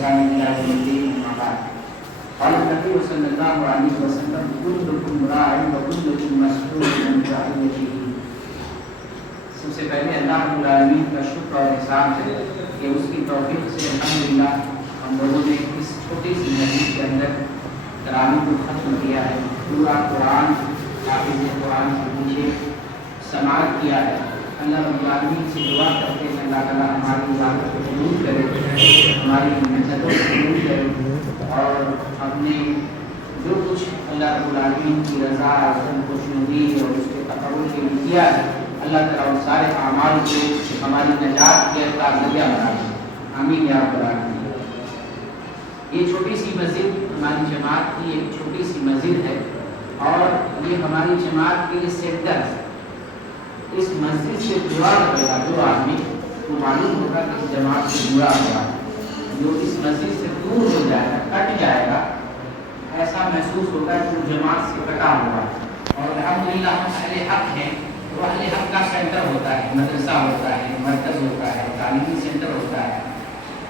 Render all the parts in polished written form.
بإحسان إلى يوم الدين أما بعد. قال النبي صلى الله عليه وسلم كلكم راع وكلكم مسؤول عن رعيته. سب سے پہلے اللہ رب العالمین کا شکر اور احسان ہے کہ اس کی توفیق سے الحمدللہ ہم لوگوں نے اس چھوٹی سی مسجد کے اندر تراویح کو ختم کیا ہے. پورا قرآن حافظ قرآن کے پیچھے سماعت کیا ہے. اللہ رب العالمین سے دعا کرتے ہیں اللہ تعالیٰ ہماری عبادت کو قبول کرے, ہماری محنتوں کو قبول کرے اور اپنے جو کچھ اللہ رب العالمین کی رضا خوشنودی اور اس کے تقرر کے لیے کیا ہے اللہ تعالیٰ ان سارے اعمال کو ہماری نجات کے کا ذریعہ بنا دے. آمین یا رب العالمین. یہ چھوٹی سی مسجد ہماری جماعت کی ایک چھوٹی سی مسجد ہے اور یہ ہماری جماعت کے لیے سینٹر ہے. اس مسجد سے جڑا ہوگا جو آدمی کو معلوم ہوگا کہ اس جماعت سے جڑا ہوا ہے. جو اس مسجد سے دور ہو جائے گا, کٹ جائے گا, ایسا محسوس ہوگا کہ وہ جماعت سے کٹا ہوا ہے. اور الحمدللہ ہم اہل حق ہیں. وہ اہل حق کا سینٹر ہوتا ہے, مدرسہ ہوتا ہے, مرکز ہوتا ہے, تعلیمی سینٹر ہوتا ہے.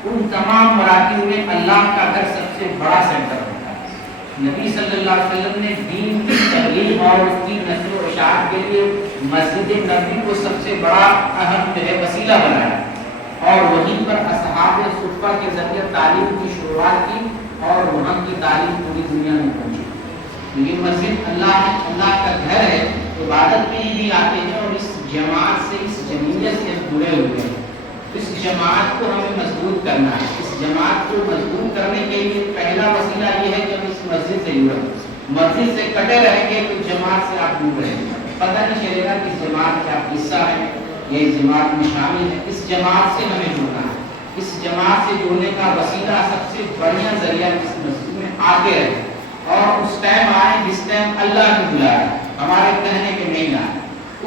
ان تمام مراکز میں اللہ کا گھر سب سے بڑا سینٹر ہوتا ہے. نبی صلی اللہ علیہ وسلم نے دین کی تبلیغ اور اس کی نشر و اشاعت کے لیے مسجد نبوی کو سب سے بڑا اہم وسیلہ بنایا اور وہیں پر اصحاب صفہ کے ذریعے تعلیم کی شروعات کی اور وہاں کی تعلیم پوری دنیا میں پہنچی. یہ مسجد اللہ کا گھر ہے. عبادت میں بھی آتے ہیں اور اس جماعت سے, اس جمعیت سے جڑے ہوئے ہیں. اس جماعت کو ہمیں مضبوط کرنا ہے. اس جماعت کو مضبوط کرنے کے لیے پہلا وسیلہ یہ ہے کہ ہم اس مسجد سے جڑے. مسجد سے کٹے رہیں گے تو جماعت سے آپ دور رہیں گے, پتہ نہیں چلے گا کہ اس جماعت کا آپ حصہ ہے یا اس جماعت میں شامل ہے. اس جماعت سے ہمیں جڑنا ہے. اس جماعت سے جڑنے کا وسیلہ سب سے بڑھیا ذریعہ اس مسجد میں آتے رہے اور اس ٹائم آئے جس ٹائم اللہ نے بلایا, ہمارے کہنے کے نہیں آئے.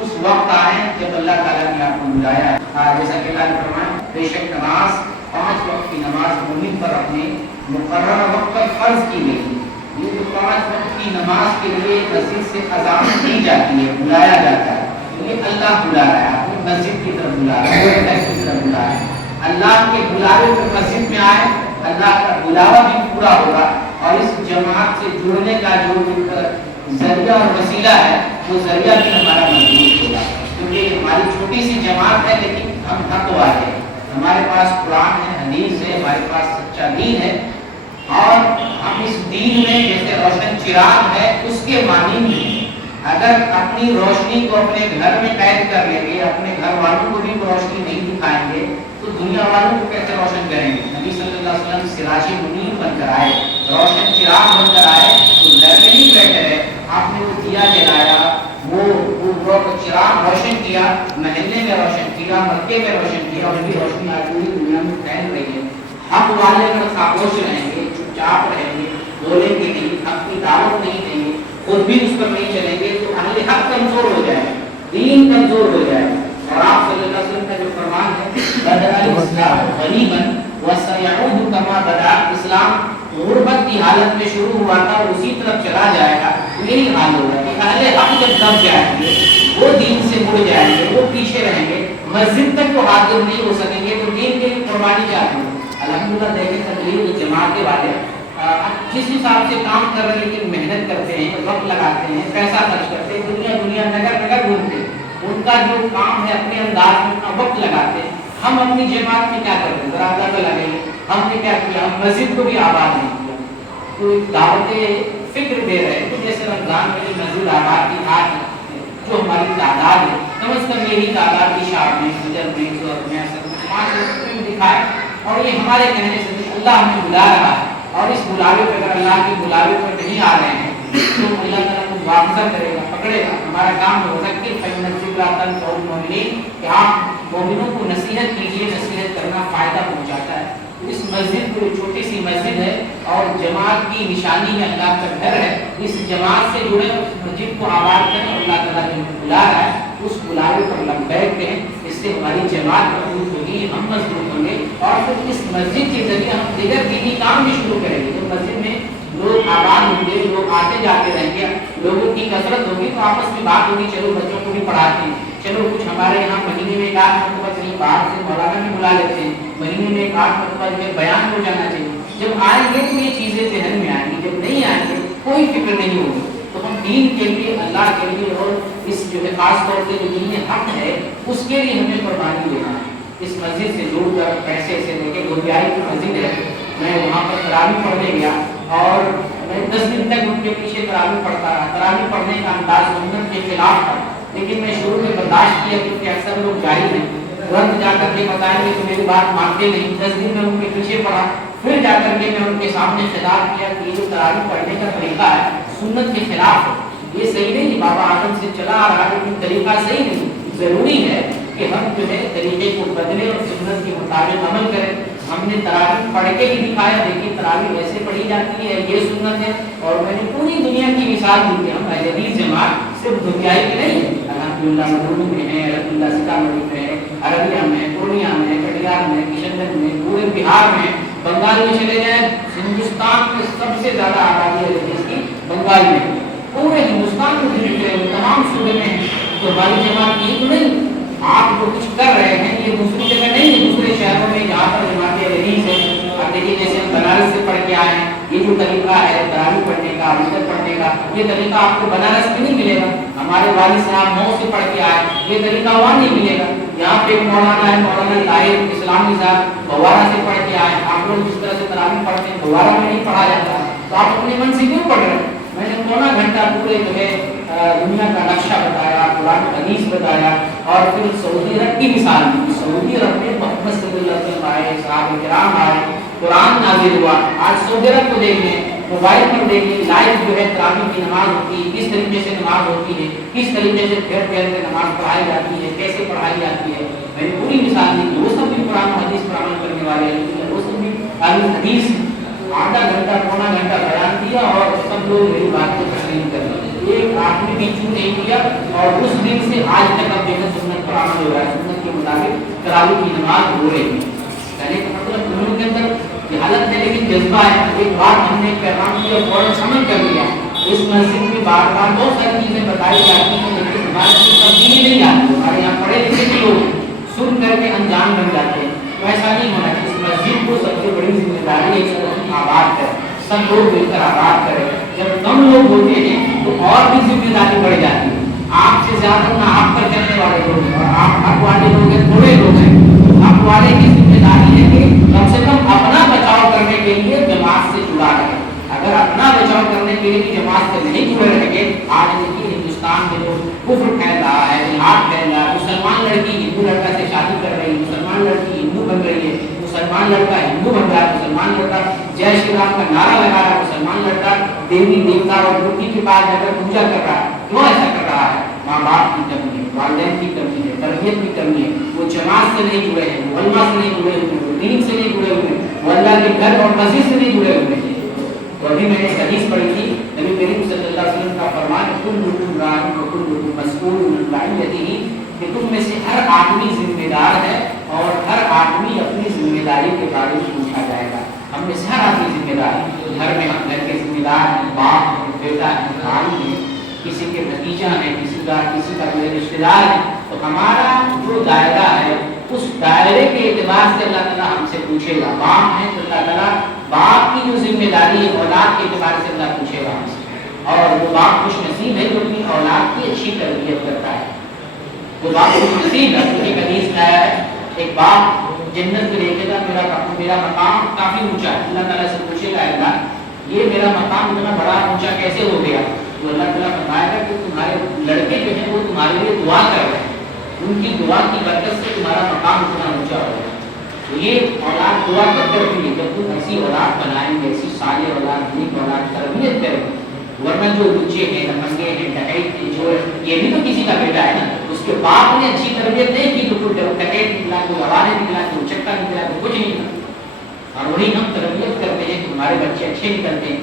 اس وقت آئے جب اللہ تعالیٰ نے آپ کو بلایا. جیسا کہ اللہ نے فرمایا بے شک نماز 5 وقت کی نماز مومن پر اپنے مقررہ وقت پر فرض کی گئی. یہ جو 5 وقت کی نماز کے لیے مسجد سے اذان دی جاتی ہے, بلایا جاتا ہے, یہ اللہ بلا رہا ہے, اپنی مسجد کی طرف بلا رہا ہے, گھر کی طرف بلا رہا ہے. اللہ کے بلاوے پر مسجد میں آئے, اللہ کا بلاوا بھی پورا ہوگا اور اس جماعت سے جڑنے کا جو ذریعہ اور وسیلہ ہے وہ ذریعہ بھی ہمارا مضبوط ہوگا. کیونکہ یہ ہماری چھوٹی سی جماعت ہے لیکن ہم حق والے ہیں. ہمارے پاس قرآن ہے, حدیث ہے, ہمارے پاس سچا دین ہے اور ہم اس دین میں جیسے روشن چراغ ہے اس کے مانند ہیں. اگر اپنی روشنی کو اپنے گھر میں قید کر لیں گے, اپنے گھر والوں کو بھی روشنی نہیں دکھائیں گے تو دنیا والوں کو کیسے روشن کریں گے. نبی صلی اللہ علیہ وسلم سراج منیر بن کر آئے, روشن چراغ بن کر آئے تو گھر میں نہیں بیٹھے رہے. آپ نے وہ دیا جلایا, وہ چراغ روشن کیا, محلے میں روشن کیا, مکے میں روشن کیا اور بھی روشنی آج پوری دنیا میں پھیل رہی ہے. حق والے اگر خاموش رہیں گے, چپ چاپ رہیں گے, بولیں گے نہیں, حق کی دعوت نہیں دیں گے, خود بھی اس پر نہیں چلیں گے تو اہل حق کمزور ہو جائے, دین کمزور ہو جائے. اور آپ صلی اللہ علیہ وسلم کا جو فرمان ہے بدأ الاسلام غریبا وسيعود كما بدأ, اسلام غربت کی حالت میں شروع ہوا تھا اور اسی طرف چلا جائے گا. یہی حال ہوگا کہ اہل حق جب دب جائیں گے, وہ دین سے مڑ جائیں گے, وہ پیچھے رہیں گے, مسجد تک وہ حاضر نہیں ہو سکیں گے تو دین کے لیے قربانی چاہتے ہیں. الحمدللہ دیکھیں تبلیغ جماعت والے جس حساب سے کام کر رہے ہیں لیکن محنت کرتے ہیں, وقت لگاتے ہیں, پیسہ خرچ کرتے ہیں, دنیا نگر گھومتے ہیں. ان کا جو کام ہے اپنے انداز میں اپنا وقت لگاتے ہیں. ہم اپنی جماعت میں کیا کرتے ہیں, ذرا اندازہ لگائیے, ہم نے کیا کیا, ہم مسجد کو بھی آباد نہیں کیا. تو دعوت فکر دے رہے ہیں کہ جیسے رمضان میں مسجد آباد کی آج جو ہماری تعداد ہے کم از کم یہی تعداد کی شام میں, فجر میں, ظہر میں, 5 وقت میں دکھائے. اور یہ ہمارے کہنے سے اللہ ہمیں بلا رہا ہے اور اس بلاوے پہ اگر اللہ کے بلاوے پہ نہیں آ رہے ہیں تو اللہ تعالیٰ کو معاوضہ کرے گا, پکڑے گا. ہمارا کام ہو سکتی ہے کہ آپ مومنوں کو نصیحت کیجیے, نصیحت کرنا فائدہ پہنچاتا ہے. اس مسجد کو چھوٹی سی مسجد ہے اور جماعت کی نشانی ہے, اللہ کا گھر ہے. اس جماعت سے جڑے اس مسجد کو آباد کریں اور اللہ تعالیٰ جو بلا رہا ہے اس بلاوے پر لبیک کہیں. اس سے ہماری جماعت مضبوط ہوگی, ہم مضبوط ہوں گے اور پھر اس مسجد کے ذریعے ہم دیگر دینی کام بھی شروع کریں گے. تو مسجد میں لوگ آباد ہوں گے, لوگ آتے جاتے رہیں گے, لوگوں کی کثرت ہوگی تو آپس میں بات ہوگی, چلو بچوں کو بھی پڑھاتے ہیں, چلو کچھ ہمارے یہاں مہینے میں 1 مرتبہ کہیں باہر سے مولانا بھی بلا لیتے ہیں, مہینے میں 1 مرتبہ جو بیان ہو جانا چاہیے. جب آئیں گے تو یہ چیزیں ذہن میں آئیں گی، جب نہیں آئیں گے کوئی فکر نہیں ہوگی. تو ہم دین کے لیے، اللہ کے لیے، اور اس جو ہے خاص طور سے جو دین حق ہے اس کے لیے ہمیں قربانی دینا ہے. اس مسجد سے جڑ کر پیسے سے لے کے گوبیائی کی مسجد ہے، میں وہاں پر تراویح پڑھنے گیا اور میں 10 دن تک ان کے پیچھے تراویح پڑھتا رہا. تراویح پڑھنے کا انداز سنت کے خلاف تھا، لیکن میں شروع میں برداشت کیا کیونکہ اکثر لوگ جاہل ہیں، ترنت جا کر کے بتائیں گے تو میری بات مانتے نہیں. 10 دن میں ان کے پیچھے پڑھا، پھر جا کر کے میں ان کے سامنے خطاب کیا کہ یہ جو تراویح پڑھنے کا طریقہ ہے سنت کے خلاف ہے، یہ صحیح نہیں. بابا آدم سے چلا آ رہا ہے لیکن طریقہ صحیح نہیں. ضروری ہے کہ ہم جو ہے طریقے کو بدلیں اور سنت کے مطابق عمل کریں. ہم نے تراویح پڑھ کے بھی دکھایا، دیکھیے تراویح ایسے پڑھی جاتی ہے، یہ سنت ہے. اور میں نے پوری دنیا کی مثال دی ہے. ہم حدیث جماعت صرف دنیائی کی نہیں ہے، الحمدللہ مدعو میں ہے، الحمدللہ سیتامڑھی میں ہے، ارریہ میں، پورنیہ میں، کٹیہار میں، کشن گنج میں، پورے بہار میں، بنگال میں چلے جائیں. ہندوستان میں سب سے زیادہ آبادی ہے حدیث کی بنگال میں، پورے ہندوستان میں تمام صوبے میں ہے. تو ہماری جماعت یہ تو نہیں آپ جو کچھ کر رہے ہیں یہ دوسری جگہ نہیں ہے، دوسرے شہروں میں جہاں پر جماعت حدیث ہے. اب دیکھیے جیسے ہم بنارس سے پڑھ کے آئے ہیں، یہ جو طریقہ ہے تراویح پڑھنے کا، وتر پڑھنے کا، یہ طریقہ آپ کو بنارس میں نہیں ملے گا. ہمارے والد صاحب مئو سے پڑھ کے آئے، یہ طریقہ وہاں نہیں ملے گا. یہاں پہ ایک مولانا ہے، مولانا طاہر اسلامی صاحب بوارہ سے پڑھ کے آئے. آپ لوگ جس طرح سے تراویح پڑھتے ہیں بوارہ میں نہیں پڑھا جاتا، تو آپ اپنے من سے کیوں پڑھ رہے ہیں؟ میں نے پونا گھنٹہ پورے جو ہے دنیا کا نقشہ بتایا، قرآن حدیث بتایا، اور پھر سعودی عرب کی مثال دی. سعودی عرب میں محمد صلی اللہ علیہ وسلم آئے، صحابہ کرام آئے، قرآن نازل ہوا. آج سعودی عرب کو دیکھیں، موبائل پر دیکھیں، لائیو جو ہے تراویح کی نماز ہوتی ہے، کس طریقے سے نماز ہوتی ہے، کس طریقے سے پھیر پھیر کے نماز پڑھائی جاتی ہے، کیسے پڑھائی جاتی ہے. میں نے پوری مثال دی. وہ سب بھی قرآن حدیث پر عمل کرنے والے ہیں، وہ سب بھی اہل حدیث. آدھا گھنٹہ پونا گھنٹہ بیان دیا اور سب لوگ میری بات کو تسلیم کر لیا. ایک آدمی بھی چوں نہیں کیا، اور اس دن سے آج تک اب جو ہے سنت پر عمل ہو رہا ہے. سنت کے مطابق تراویح کی نماز ہو رہی ہے. کہنے کا مطلب ان کے اندر جہالت ہے لیکن جذبہ ہے. ایک بات ہم نے پیغام کیا فوراً عمل کر لیا. اس مسجد میں بار بار بہت ساری چیزیں بتائی جاتی ہیں لیکن ہمارے سے تبدیلی نہیں آتی. ہمارے یہاں پڑھے لکھے بھی لوگ سن کر کے انجان بن جاتے ہیں. تو ایسا نہیں ہونا چاہیے. اس مسجد کو سب سے بڑی ذمہ داری ہے اس کو آباد کریں، سب لوگ مل کر آباد کریں. جب کم لوگ ہوتے ہیں تو اور بھی ذمہ داری بڑھ جاتی ہے. آپ سے زیادہ نہ آپ پر چلنے والے لوگ ہیں، اور آپ حق والے لوگ ہیں، تھوڑے لوگ ہیں. حق والے کی ذمہ داری ہے کہ کم سے کم اپنا بچاؤ کرنے کے لیے جماعت سے جڑا رہے. اگر اپنا بچاؤ کرنے کے لیے جماعت سے نہیں جڑے رہیں گے، آج دیکھیے ہندوستان میں جو کفر پھیل رہا ہے، الحاد پھیل رہا ہے. مسلمان لڑکی ہندو لڑکا سے شادی کر رہی ہے، مسلمان لڑکی ہندو بن رہی ہے، مسلمان لڑکا ہندو بن رہا ہے، مسلمان لڑکا جے شری رام کا نعرہ لگا رہا ہے، مسلمان لڑکا دیوی دیوتا اور مورتی کے پاس جا کر پوجا کر رہا ہے. کیوں ایسا کر رہا ہے؟ ماں باپ کی کمی ہے، والدین کی کمی ہے، تربیت کی کمی ہے. وہ جماعت سے نہیں جڑے ہیں، وہ علماء سے نہیں جڑے ہوئے، وہ دین سے نہیں جڑے ہوئے، وہ اللہ کے گھر اور مسجد سے نہیں جڑے ہوئے. تو ابھی میں نے ایک حدیث پڑھی تھی، نبی کریم صلی اللہ علیہ وسلم کا فرمان ہے کلکم راع وکلکم مسئول عن رعیتہ، کہ تم میں سے ہر آدمی ذمہ دار ہے اور ہر آدمی اپنی ذمہ داری کے بارے میں پوچھا جائے گا. ہم میں سے ہر آدمی ذمہ دار ہے. گھر میں ہم گھر کے ذمہ دار ہیں، باپ ہیں، بیٹا ہے، بھائی ہیں، کسی کے بھتیجا ہیں، کسی کا کوئی رشتے دار ہے. تو ہمارا جو دائرہ ہے اس دائرے کے اعتبار سے اللہ تعالیٰ ہم سے پوچھے گا. باپ ہیں تو اللہ تعالیٰ باپ کی جو ذمہ داری ہے اولاد کے اعتبار سے اللہ پوچھے گا ہم سے. اور وہ باپ خوش نصیب ہے جو اپنی اولاد کی اچھی تربیت کرتا ہے. وہ باپ خوش نصیب ہے. ایک حدیث میں آیا ہے ایک باپ جنت میں دیکھے گا میرا مقام کافی اونچا ہے. اللہ تعالیٰ سے پوچھے گا اللہ یہ میرا مقام اتنا بڑا اونچا کیسے ہو گیا؟ تو اللہ تعالیٰ بتائے گا کہ تمہارے لڑکے جو ہیں وہ تمہارے لیے دعا کر رہے ہیں، ان کی دعا کی برکت سے تمہارا مقام اتنا اونچا ہو گیا. تو یہ اولاد دعا کب کرتی ہے؟ جب تم ایسی اولاد بنائیں گے، ایسی صالح اولاد، نیک اولاد تربیت کریں گے. ورنہ جو بچے ہیں، نمنگے ہیں، ڈکیت ہیں، جو یہ بھی تو کسی کا بیٹا ہے نا. اس کے باپ نے اچھی تربیت نہیں کی تو کوئی ڈکیت نکلا، کوئی لوانے نکلا، کوئی چکا نکلا، کوئی کچھ نہیں نکلا. اور وہی ہم تربیت کرتے ہیں کہ ہمارے بچے اچھے نکلتے ہیں.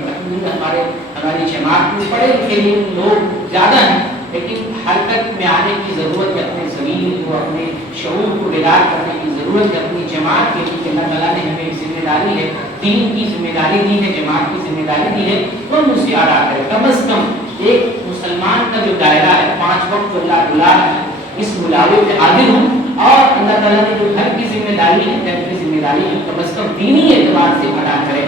ہماری جماعت میں پڑھے لکھے لوگ زیادہ ہیں لیکن حرکت میں آنے کی ضرورت ہے. اپنے زمین کو، اپنے شعور کو بیدار کرنے کی ضرورت ہے. اپنی جماعت کے لیے اللہ تعالیٰ نے ہمیں ذمہ داری ہے، دین کی ذمہ داری دی ہے، جماعت کی ذمہ داری دی ہے، تو ہم اسے ادا کریں. کم از کم ایک مسلمان کا جو دائرہ ہے 5 وقت اللہ بلا ہے، اس بلاوے پہ حاضر ہوں. اور اللہ تعالیٰ نے جو گھر کی ذمہ داری ہے، گھر کی ذمہ داری ہے کم از کم دینی اعتبار سے ادا کریں.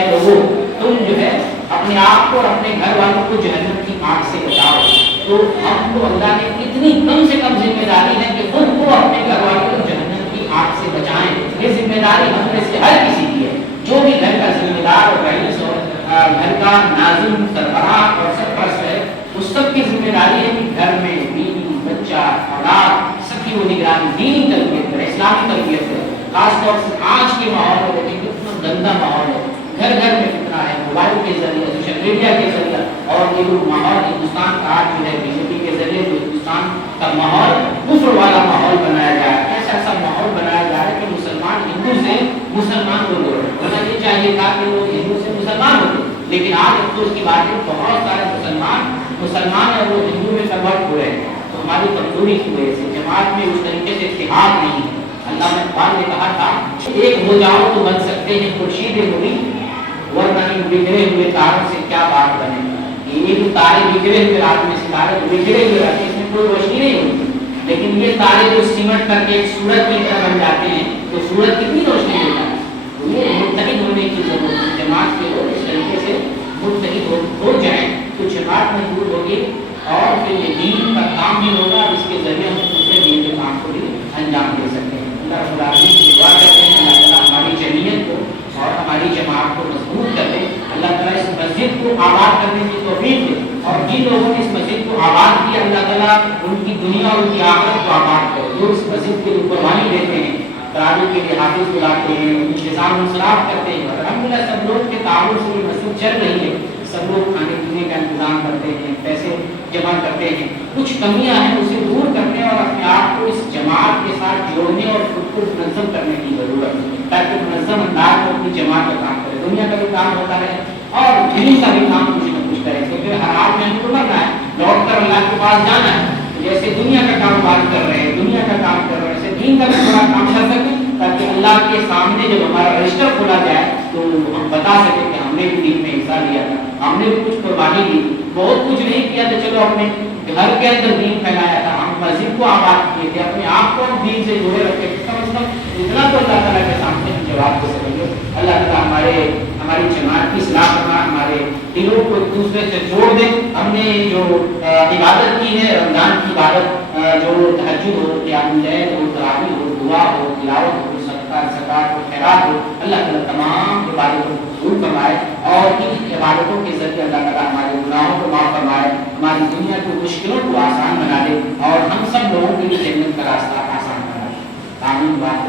اے لوگوں تم جو ہے اپنے آپ کو اور اپنے گھر والوں کو جہنم کی آگ سے بچاؤ. تو ہم کو اللہ نے اتنی کم سے کم ذمہ داری ہے کہ خود کو اپنے گھر والوں کو جہنم کی آگ سے بچائیں. یہ ذمہ داری ہم میں سے ہر کسی کی ہے. جو بھی گھر کا ذمہ دار اور رئیس اور گھر کا ناظم سربراہ اور سرپرست ہے اس سب کی ذمہ داری ہے کہ گھر میں بیوی بچہ اولاد سب کی وہ نگرانی دینی تربیت کرے, اسلامی تربیت کرے. خاص طور سے آج کے ماحول میں دیکھیں کتنا گندا ماحول ہے, گھر گھر میں کتنا ہے, موبائل کے ذریعے سوشل میڈیا کے ذریعے, اور یہ جو ماحول ہندوستان کا آج جو ہے بی جے پی کے ذریعے جو ہندوستان کا ماحول کفر والا ماحول بنایا جا رہا ہے. ایسا ماحول بنایا جا رہا ہے کہ مسلمان ہندو سے مسلمان کو جوڑ رہے. ہونا یہ چاہیے تھا کہ وہ ہندو سے مسلمان ہوتے, لیکن آج افسوس کی بات ہے بہت سارے مسلمان ہیں وہ ہندو میں کنورٹ ہو رہے ہیں. تو ہماری کمزوری کی وجہ سے جماعت میں اس طریقے سے اتحاد نہیں ہے. اللہ اقبال نے کہا تھا ایک ہو جاؤ تو بن سکتے ہیں خورشید مبین, ورنہ ان بگڑے ہوئے تاروں سے کیا بات بنے. یہ جو تارے بگڑے ہوئے رات میں ستارے بگڑے ہوئے رہتے ہیں اس میں کوئی روشنی نہیں ہوتی, لیکن یہ تارے جو سمٹ کر کے ایک سورج کی طرح بن جاتے ہیں تو سورج کتنی روشنی دیتا ہے. یہ متحد ہونے کی ضرورت ہے. جماعت کے لوگ اس طریقے سے متحد ہو جائیں تو جماعت مضبوط ہوگی اور پھر یہ دین کا کام بھی ہوگا, اس کے ذریعے ہم دوسرے دین کے کام کو بھی انجام دے سکتے ہیں. اللہ رب العالمین سے دعا کرتے ہیں اللہ تعالیٰ ہماری جمعیت کو اور ہماری جماعت کو مضبوط کر دے. اللہ تعالیٰ اس مسجد کو آباد کرنے کی توفیق دے, اور جن لوگوں نے اس مسجد کو آباد کیا اللہ تعالیٰ ان کی دنیا اور ان کی آخرت کو آباد کرے. جو اس مسجد کے لیے قربانی دیتے ہیں, تراویح کے لیے حافظ بلاتے ہیں, انتظام انصراف کرتے ہیں, الحمدللہ سب لوگ کے تعاون سے یہ مسجد چل رہی ہے. سب لوگ کھانے پینے کا انتظام کرتے ہیں, پیسے جمع کرتے ہیں. کچھ کمیاں ہیں اسے دور کرنے اور اپنے آپ کو اس جماعت کے ساتھ جوڑنے اور خود کو منظم کرنے کی ضرورت ہے, تاکہ منظم انداز میں اپنی جماعت کا کام کرے. دنیا کا بھی کام ہوتا رہے اور دین کا بھی کام کچھ نہ کچھ کرے, کیونکہ ہر حال میں ہم کو کرنا ہے, لوٹ کر اللہ کے پاس جانا ہے. جیسے دنیا کا کاروبار کر رہے ہیں, دنیا کا کام کر رہے ہیں, ایسے دین کا بھی تھوڑا کام کر سکیں, تاکہ اللہ کے سامنے جب ہمارا رجسٹر کھولا جائے تو ہم بتا سکیں کہ ہم نے بھی دین میں حصہ لیا تھا, ہم نے بھی کچھ قربانی دی. بہت کچھ نہیں کیا تو چلو ہم نے گھر کے اندر دین پھیلایا تھا, ہم مسجد کو آباد کیے تھے, اپنے آپ کو ہم دین سے جوڑے رکھے تھے. کم از کم اتنا تو اللہ تعالیٰ کے سامنے ہم جواب دے سکیں گے. اللہ تعالیٰ ہماری جماعت کی اصلاح کرنا, ہمارے دلوں کو ایک دوسرے سے جوڑ دے. ہم نے جو عبادت کی ہے, رمضان کی عبادت, جو تہجد ہو, قیام اللیل ہو, تراویح ہو, دعا ہو, تلاوت ہو, صدقہ زکات ہو, خیرات ہو, اللہ تعالیٰ تمام عبادتوں کو قبول فرمائے, اور ان عبادتوں کے ذریعے اللہ تعالیٰ ہمارے گناہوں کو معاف فرمائے, ہماری دنیا کی مشکلوں کو آسان بنا دے, اور ہم سب لوگوں کے لیے جنت کا راستہ آسان بنا دے. آمین. بات